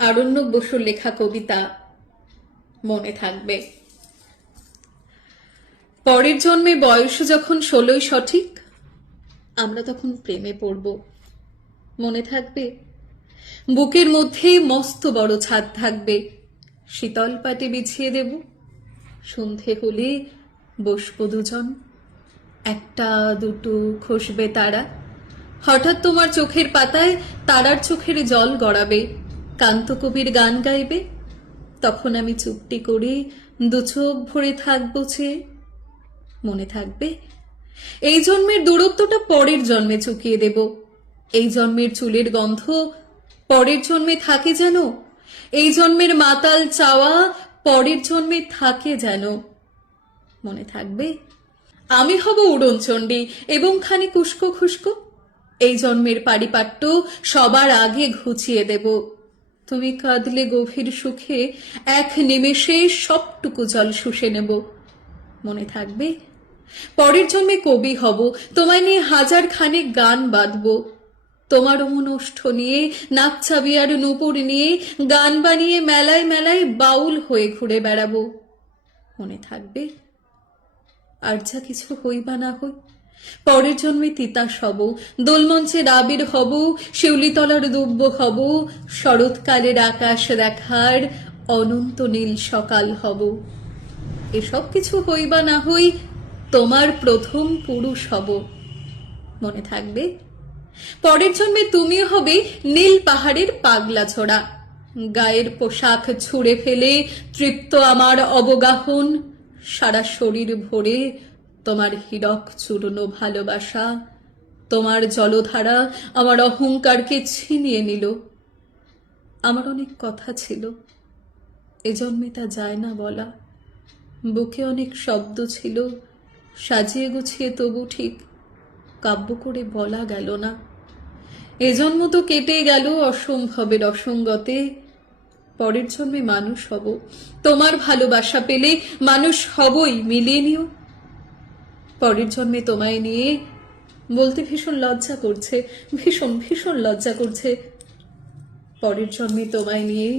আরণ্যক বসুর লেখা কবিতা মনে থাকবে। পরের জন্মে বয়স যখন 16 সঠিক, আমরা তখন প্রেমে পড়ব, মনে থাকবে? বুকের মধ্যে মস্ত বড় ছাদ থাকবে, শীতল পাটে বিছিয়ে দেব, সন্ধে হলে বসব দুজন, একটা দুটো খসবে তারা, হঠাৎ তোমার চোখের পাতায় তারার চোখের জল গড়াবে, কান্ত কবির গান গাইবে, তখন আমি চুপটি করে দু চোখ ভরে থাকবো চেয়ে, মনে থাকবে? এই জন্মের দূরত্বটা পরের জন্মে চুকিয়ে দেব, এই জন্মের চুলের গন্ধ পরের জন্মে থাকে যেন, এই জন্মের মাতাল চাওয়া পরের জন্মে থাকে যেন, মনে থাকবে? আমি হব উড়নচণ্ডী এবং খানিক উস্কো খুস্কো, এই জন্মের পারিপাট্য সবার আগে ঘুচিয়ে দেব, তুমি কাঁদলে গভীর সুখে এক নিমেষে সবটুকু জল শুষে নেব, মনে থাকবে? পরের জন্মে কবি হব, তোমায় নিয়ে হাজার খানেক গান বাঁধব, তোমার অমনষ্ঠ নিয়ে নাকছাবি আর নূপুর নিয়ে গান বানিয়ে মেলায় মেলায় বাউল হয়ে ঘুরে বেড়াবো, মনে থাকবে? আর যা কিছু হই বা না হই, পরের জন্মে তিতাস হব, দোলমঞ্চের আবির হব, শিউলিতলার দুব্য হব, শরৎকালের আকাশ দেখার অনন্ত নীল সকাল হব, এসব কিছু হই বা না হই, তোমার প্রথম পুরুষ হব, মনে থাকবে? পরের জন্মে তুমি হবে নীল পাহাড়ের পাগলা ছোড়া, গায়ের পোশাক ছুঁড়ে ফেলে তৃপ্ত আমার অবগাহন, সারা শরীর ভরে তোমার হীরক চূর্ণ ভালোবাসা, তোমার জলধারা আমার অহংকারকে ছিনিয়ে নিল, আমার অনেক কথা ছিল, এ জন্মে তা যায় না বলা, বুকে অনেক শব্দ ছিল, সাজিয়ে গুছিয়ে তবু ঠিক কাব্য করে বলা গেল না, এ জন্ম তো কেটে গেল অসম্ভবের অসঙ্গতে, পরের জন্মে মানুষ হব, তোমার ভালোবাসা পেলে মানুষ হবই, মিলিয়ে নিও, পরের জন্মে তোমায় নিয়ে বলতে ভীষণ লজ্জা করছে, ভীষণ ভীষণ লজ্জা করছে, পরের জন্মে তোমায় নিয়ে,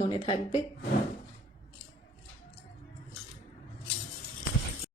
মনে থাকবে?